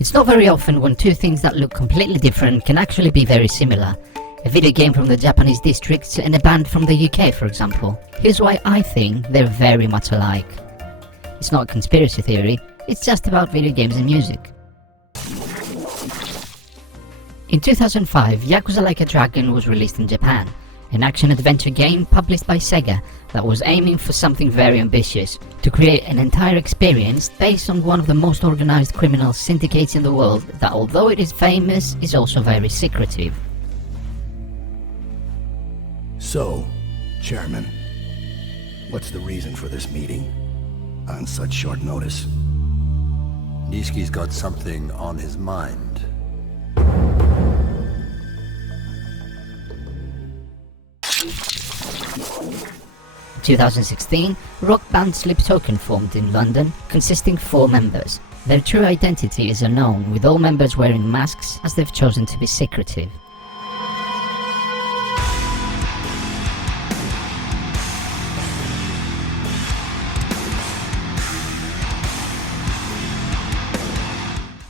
It's not very often when two things that look completely different can actually be very similar. A video game from the Japanese district and a band from the UK, for example. Here's why I think they're very much alike. It's not a conspiracy theory, it's just about video games and music. In 2005, Yakuza Like a Dragon was released in Japan, an action-adventure game published by Sega that was aiming for something very ambitious, to create an entire experience based on one of the most organized criminal syndicates in the world that, although it is famous, is also very secretive. So, Chairman, what's the reason for this meeting on such short notice? Nishiki's got something on his mind. 2016, rock band Sleep Token formed in London, consisting 4 members. Their true identity is unknown, with all members wearing masks as they've chosen to be secretive.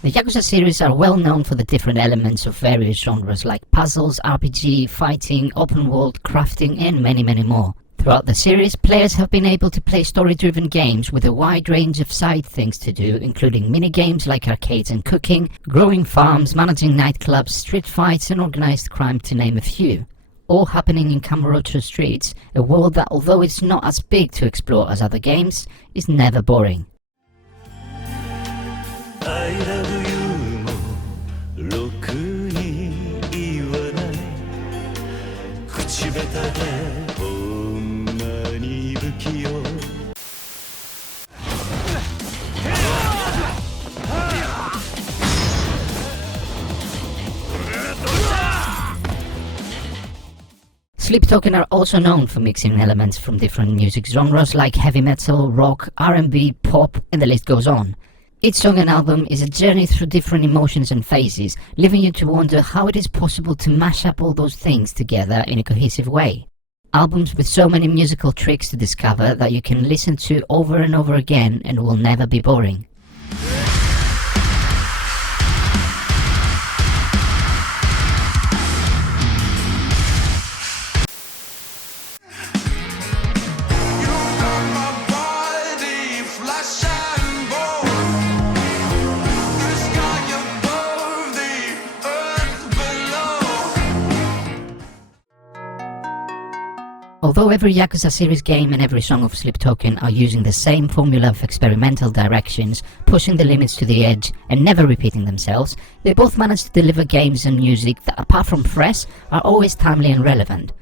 The Yakuza series are well known for the different elements of various genres like puzzles, RPG, fighting, open world, crafting and many more. Throughout the series, players have been able to play story-driven games with a wide range of side things to do, including mini-games like arcades and cooking, growing farms, managing nightclubs, street fights and organized crime, to name a few. All happening in Kamurocho streets, a world that, although it's not as big to explore as other games, is never boring. I love you もろくに言わない口下手でほんまに不器用 Sleep Token are also known for mixing elements from different music genres like heavy metal, rock, R&B, pop, and the list goes on. Each song and album is a journey through different emotions and phases, leaving you to wonder how it is possible to mash up all those things together in a cohesive way. Albums with so many musical tricks to discover that you can listen to over and over again and will never be boring. Although every Yakuza series game and every song of Sleep Token are using the same formula of experimental directions, pushing the limits to the edge and never repeating themselves, they both manage to deliver games and music that, apart from fresh, are always timely and relevant.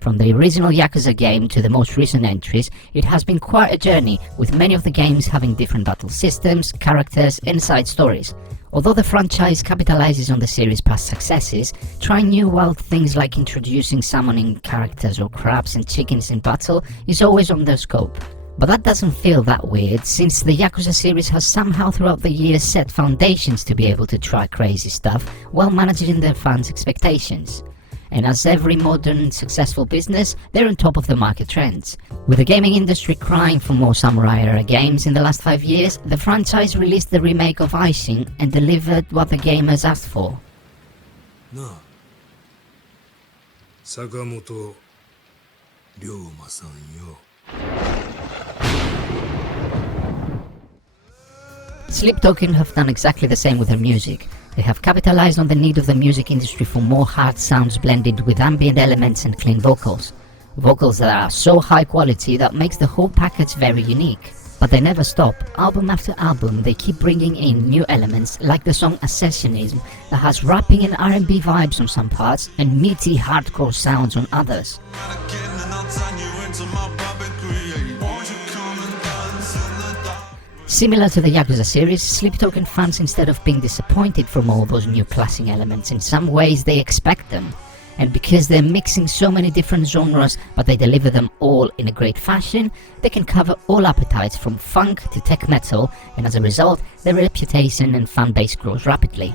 From the original Yakuza game to the most recent entries, it has been quite a journey, with many of the games having different battle systems, characters and side stories. Although the franchise capitalizes on the series' past successes, trying new wild things like introducing summoning characters or crabs and chickens in battle is always on their scope. But that doesn't feel that weird, since the Yakuza series has somehow throughout the years set foundations to be able to try crazy stuff while managing their fans' expectations. And as every modern successful business, they're on top of the market trends. With the gaming industry crying for more samurai-era games in the last 5 years, the franchise released the remake of Ishin and delivered what the gamers asked for. Na, Sakamoto Ryoma-san yo. Sleep Token have done exactly the same with their music. They have capitalized on the need of the music industry for more hard sounds blended with ambient elements and clean vocals. Vocals that are so high quality that makes the whole package very unique. But they never stop. Album after album they keep bringing in new elements like the song Ascensionism that has rapping and R&B vibes on some parts and meaty hardcore sounds on others. Similar to the Yakuza series, Sleep Token fans, instead of being disappointed from all those new classic elements, in some ways they expect them. And because they're mixing so many different genres but they deliver them all in a great fashion, they can cover all appetites from funk to tech metal, and as a result their reputation and fan base grows rapidly.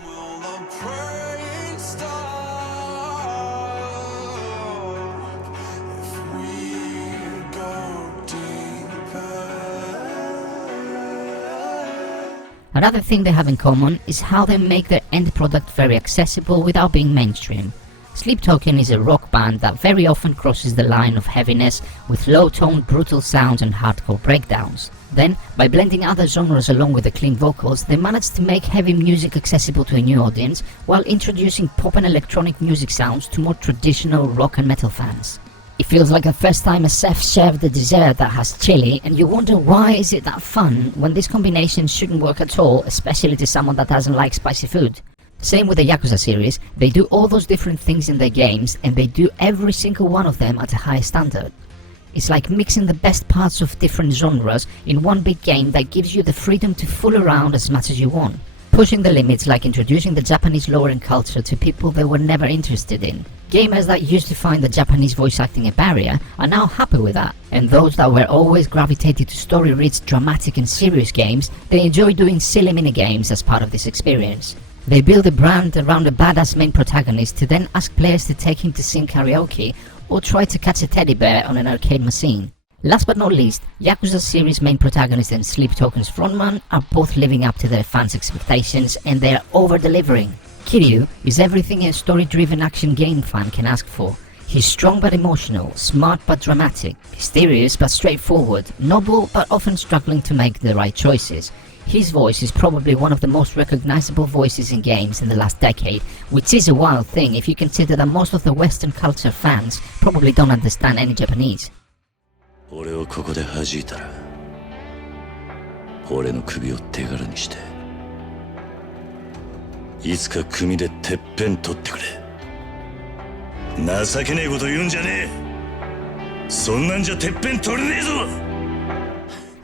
Another thing they have in common is how they make their end product very accessible without being mainstream. Sleep Token is a rock band that very often crosses the line of heaviness with low-toned brutal sounds and hardcore breakdowns. Then, by blending other genres along with the clean vocals, they managed to make heavy music accessible to a new audience while introducing pop and electronic music sounds to more traditional rock and metal fans. It feels like the first time a chef served a dessert that has chili, and you wonder why is it that fun when this combination shouldn't work at all, especially to someone that doesn't like spicy food. Same with the Yakuza series, they do all those different things in their games and they do every single one of them at a high standard. It's like mixing the best parts of different genres in one big game that gives you the freedom to fool around as much as you want. Pushing the limits like introducing the Japanese lore and culture to people they were never interested in. Gamers that used to find the Japanese voice acting a barrier are now happy with that, and those that were always gravitated to story-rich, dramatic and serious games, they enjoy doing silly minigames as part of this experience. They build a brand around a badass main protagonist to then ask players to take him to sing karaoke or try to catch a teddy bear on an arcade machine. Last but not least, Yakuza series main protagonist and Sleep Token's frontman are both living up to their fans' expectations and they are over-delivering. Kiryu is everything a story-driven action game fan can ask for. He's strong but emotional, smart but dramatic, mysterious but straightforward, noble but often struggling to make the right choices. His voice is probably one of the most recognizable voices in games in the last decade, which is a wild thing if you consider that most of the Western culture fans probably don't understand any Japanese. 俺をここで弾いたら俺の首を手柄にしていつか組でてっぺん取ってくれ情けねえこと言うんじゃねえそんなんじゃてっぺん取れねえぞ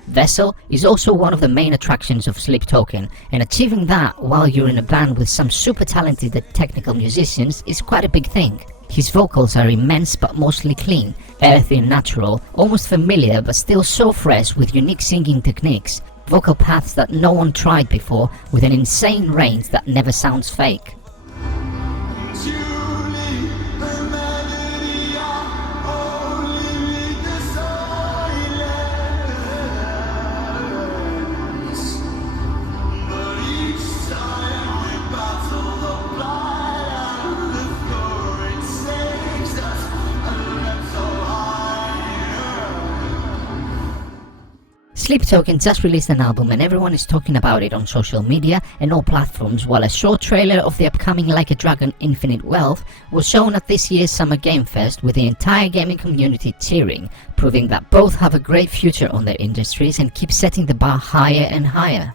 Vessel is also one of the main attractions of Sleep Token, and achieving that while you're in a band with some super talented and technical musicians is quite a big thing. His vocals are immense but mostly clean, earthy and natural, almost familiar but still so fresh with unique singing techniques, vocal paths that no one tried before with an insane range that never sounds fake. Sleep Token just released an album and everyone is talking about it on social media and all platforms, while a short trailer of the upcoming Like a Dragon Infinite Wealth was shown at this year's Summer Game Fest with the entire gaming community cheering, proving that both have a great future on their industries and keep setting the bar higher and higher.